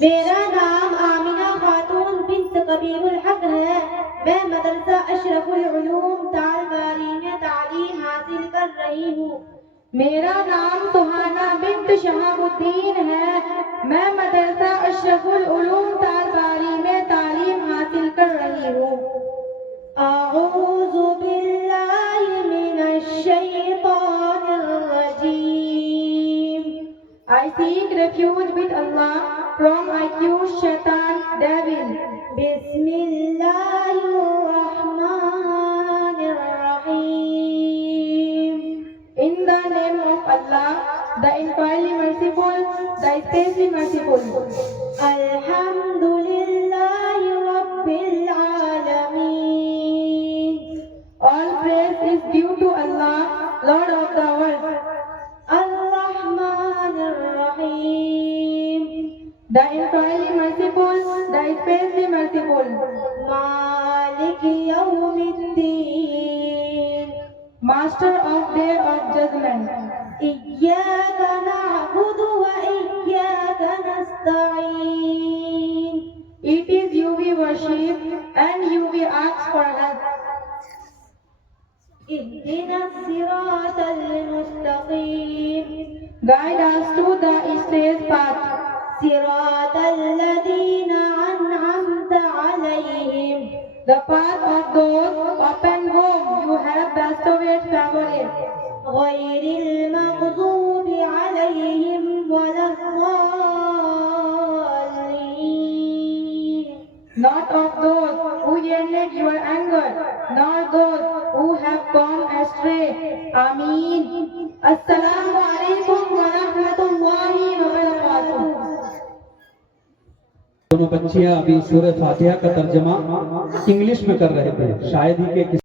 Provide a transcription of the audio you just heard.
मेरा नाम आमिना खातून बिन्त कबीरुल हक है। मैं मदरसा अशरफुल उलूम तालबारी में तालीम हासिल कर रही हूँ। मेरा नाम सुहाना बिन्त शहाबुद्दीन है। मैं मदरसा अशरफुल उलूम तालबारी में तालीम हासिल कर रही हूँ। अऊज़ु बिल्लाहि मिनश शैतानिर रजीम। I seek refuge with Allah from accused shaitan devil. Bismillahirrahmanirrahim. In the name of Allah, the entirely merciful, the especially merciful. Alhamdulillahi Rabbil Alameen. All praise is due to Allah, Lord of the world. Ar-Rahman-Ar-Rahim. The entirely merciful, the especially merciful. Malik Yawmiddin. Master of Day of Judgment. Iyyaka na'budu wa iyyaka nasta'in. It is you we worship and you we ask for help. اهدنا الصراط المستقيم. Guide us to the straight path. صراط الذين أنعمت عليهم. The path of those upon whom you have bestowed favor. غير المغضوب عليهم ولا الضالين. Not of those who yearned your anger, nor those who have gone astray. Ameen. Assalamu alaikum wa rahmatullahi wa barakatuh. दोनों बच्चियां अभी सूरह फातिहा का तर्जमा English में कर रहे थे, शायद ही के